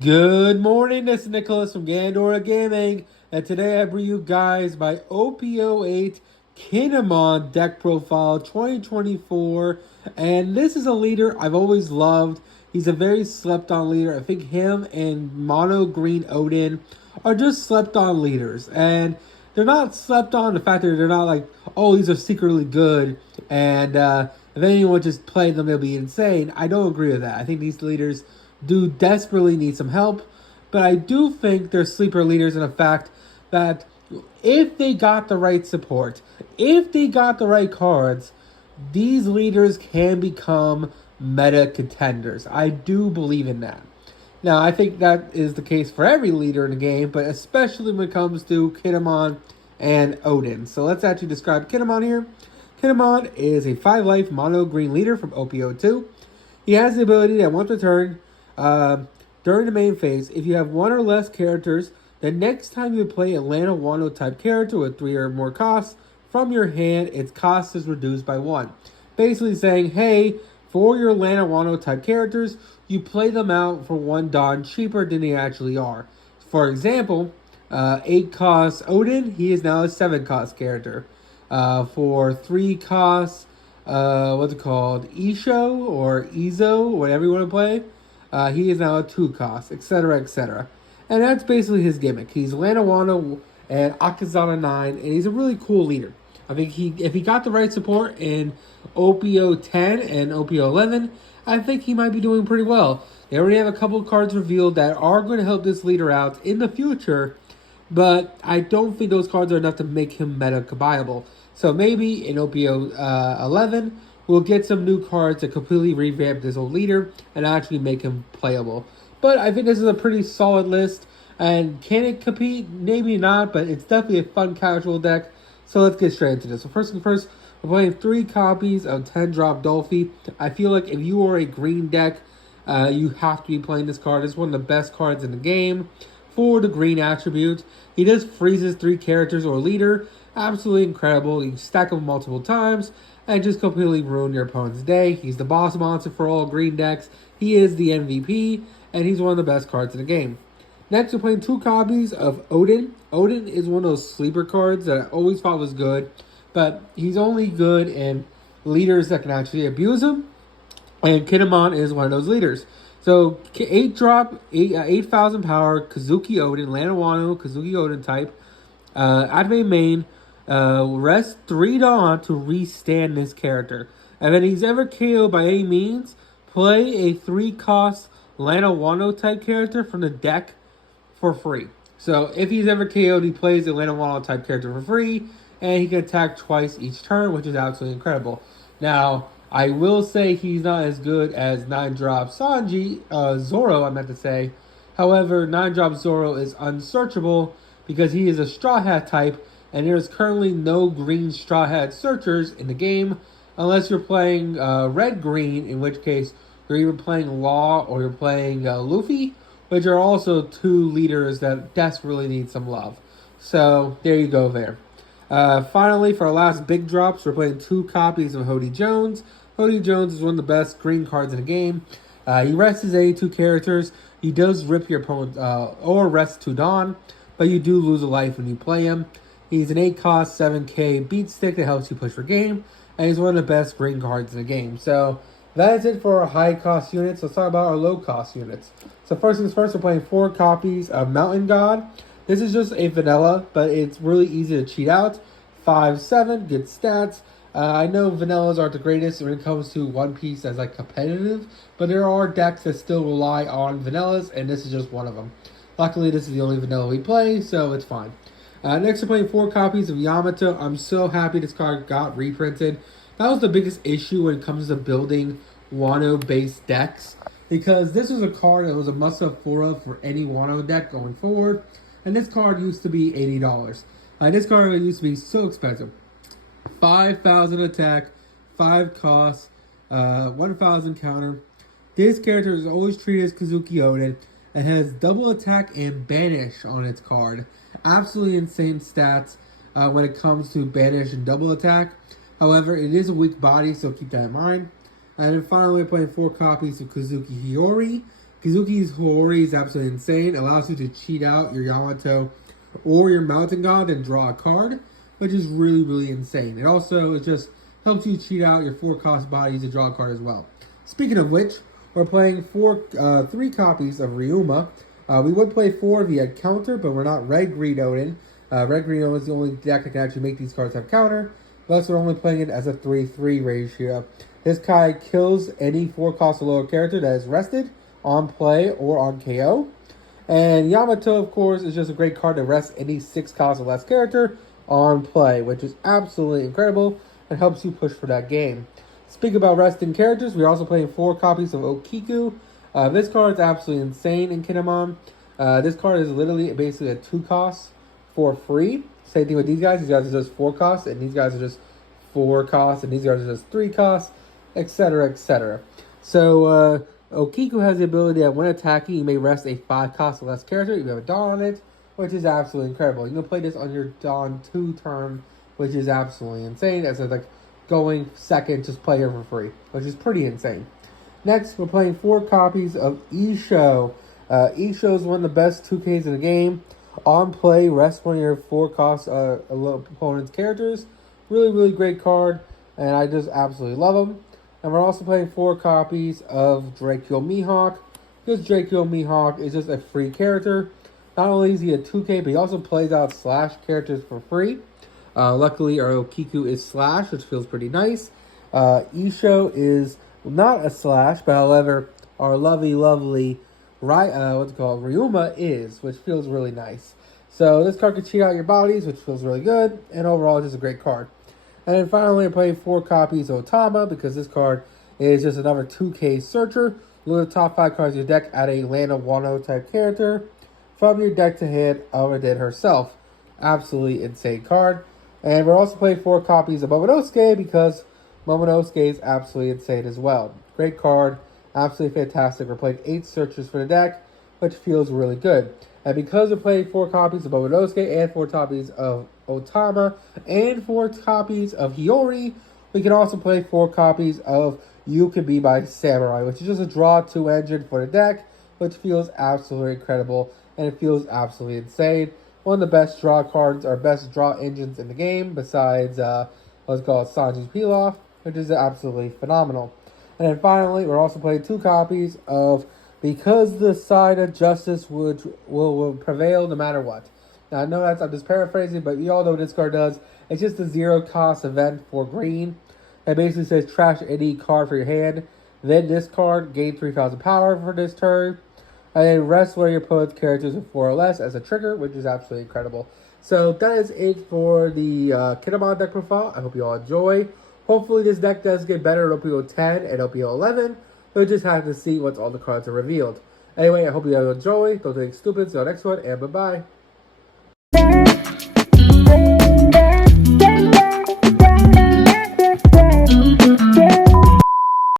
Good morning, this is Nicholas from Gandora Gaming, and today I bring you guys my OP08 Kinemon deck profile 2024, and this is a leader I've always loved. He's a very slept on leader. I think him and Mono Green Odin are just slept on leaders, and they're not slept on the fact that they're not like, oh, these are secretly good, and if anyone just played them, they'll be insane. I don't agree with that. I think these leaders do desperately need some help, but I do think they're sleeper leaders in the fact that if they got the right support, if they got the right cards, these leaders can become meta contenders. I do believe in that. Now, I think that is the case for every leader in the game, but especially when it comes to Kinemon and Odin. So let's actually describe Kinemon here. Kinemon is a 5-life mono green leader from OP02. He has the ability that once per turn, during the main phase, if you have one or less characters, the next time you play a Lana Wano type character with 3 or more costs from your hand, its cost is reduced by 1. Basically saying, hey, for your Lana Wano type characters, you play them out for 1 Don cheaper than they actually are. For example, 8 costs Odin, he is now a 7 cost character. For 3 costs, what's it called? Isho or Izo, whatever you want to play. He is now a 2 cost, etc., etc. And that's basically his gimmick. He's Lana Wano and Akazana 9, and he's a really cool leader. I think if he got the right support in OP010 and OP011, I think he might be doing pretty well. They already have a couple cards revealed that are going to help this leader out in the future, but I don't think those cards are enough to make him meta viable. So maybe in OP011, we'll get some new cards to completely revamp this old leader and actually make him playable. But I think this is a pretty solid list. And can it compete? Maybe not, but it's definitely a fun casual deck. So let's get straight into this. So first things first, we're playing 3 copies of 10-drop Dolphy. I feel like if you are a green deck, you have to be playing this card. It's one of the best cards in the game for the green attribute. He just freezes 3 characters or leader. Absolutely incredible. You can stack them multiple times and just completely ruin your opponent's day. He's the boss monster for all green decks. He is the MVP, and he's one of the best cards in the game. Next, we're playing 2 copies of Odin. Odin is one of those sleeper cards that I always thought was good, but he's only good in leaders that can actually abuse him, and Kinemon is one of those leaders. So 8 drop, 8,000 power, Kazuki Odin, Lana Wano, Kazuki Odin type. Activate main, rest 3 Dawn to restand this character. And then he's ever KO'd by any means, play a 3 cost Lana Wano type character from the deck for free. So if he's ever KO'd, he plays a Lana Wano type character for free, and he can attack twice each turn, which is absolutely incredible. Now, I will say he's not as good as 9-drop Zoro, I meant to say. However, 9-drop Zoro is unsearchable because he is a Straw Hat type, and there is currently no green Straw Hat searchers in the game, unless you're playing red-green, in which case you're either playing Law or you're playing Luffy, which are also 2 leaders that desperately need some love. So, there you go there. Finally, for our last big drops, we're playing 2 copies of Hody Jones. Hody Jones is one of the best green cards in the game. He rests his 82 characters. He does rip your opponent or rest 2 Dawn, but you do lose a life when you play him. He's an 8 cost, 7k beat stick that helps you push for game, and he's one of the best green cards in the game. So that is it for our high cost units. Let's talk about our low cost units. So first things first, we're playing 4 copies of Mountain God. This is just a vanilla, but it's really easy to cheat out. 5/7, good stats. I know vanillas aren't the greatest when it comes to One Piece as like competitive, but there are decks that still rely on vanillas, and this is just one of them. Luckily, this is the only vanilla we play, so it's fine. Next, we're playing 4 copies of Yamato. I'm so happy this card got reprinted. That was the biggest issue when it comes to building Wano-based decks, because this was a card that was a must-have for any Wano deck going forward, and this card used to be $80. This card used to be so expensive. 5,000 attack, 5 cost, 1,000 counter. This character is always treated as Kazuki Odin and has double attack and banish on its card. Absolutely insane stats when it comes to banish and double attack. However, it is a weak body, so keep that in mind. And then finally, we're playing 4 copies of Kazuki Hiyori. Kizuki's Hori is absolutely insane. It allows you to cheat out your Yamato or your Mountain God and draw a card, which is really, really insane. It just helps you cheat out your 4-cost bodies to draw a card as well. Speaking of which, we're playing 3 copies of Ryuma. We would play 4 via counter, but we're not Red Green Odin. Red Green Odin is the only deck that can actually make these cards have counter. Thus, we're only playing it as a 3-3 ratio. This guy kills any 4-cost or lower character that is rested, on play, or on KO. And Yamato, of course, is just a great card to rest any 6-cost or less character on play, which is absolutely incredible and helps you push for that game. Speaking about resting characters, we're also playing 4 copies of Okiku. This card is absolutely insane in Kinemon. This card is literally basically a 2-cost for free. Same thing with these guys. These guys are just 4 costs, and these guys are just 4 costs, and these guys are just 3 costs, etc., etc. So, Okiku has the ability that when attacking, you may rest a 5-cost or less character. You have a Dawn on it, which is absolutely incredible. You can play this on your Dawn 2 turn, which is absolutely insane. As like going second, just play her for free, which is pretty insane. Next, we're playing 4 copies of Isho. Isho is one of the best 2Ks in the game. On play, rest one of your 4-cost opponent's characters. Really, really great card, and I just absolutely love him. And we're also playing 4 copies of Dracula Mihawk. This Dracula Mihawk is just a free character. Not only is he a 2K, but he also plays out Slash characters for free. Luckily, our Okiku is Slash, which feels pretty nice. Isho is not a Slash, but however, our lovely Ryuma is, which feels really nice. So this card can cheat out your bodies, which feels really good, and overall, just a great card. And then finally, I'm playing 4 copies of Otama, because this card is just another 2K searcher. Look at the top 5 cards of your deck, add a Lana Wano type character from your deck to hand other than herself. Absolutely insane card. And we're also playing 4 copies of Momonosuke, because Momonosuke is absolutely insane as well. Great card, absolutely fantastic. We're playing 8 searches for the deck, which feels really good. And because we're playing 4 copies of Momonosuke and 4 copies of Otama and 4 copies of Hiyori, we can also play 4 copies of You Can Be My Samurai, which is just a draw 2 engine for the deck, which feels absolutely incredible and it feels absolutely insane. One of the best draw cards or best draw engines in the game, besides let's call it Sanji's Pilaf, which is absolutely phenomenal. And then finally, we're also playing 2 copies of Because the Side of Justice will prevail no matter what. Now, I know I'm just paraphrasing, but you all know what this card does. It's just a 0-cost event for green. It basically says trash any card for your hand. Then this card, gain 3,000 power for this turn. And then rest one of your opponent's characters with 4 or less as a trigger, which is absolutely incredible. So that is it for the Kinemon deck profile. I hope you all enjoy. Hopefully this deck does get better at OP10 and OP11. We'll just have to see once all the cards are revealed. Anyway, I hope you all enjoy. Don't think stupid. See you on the next one, and bye-bye.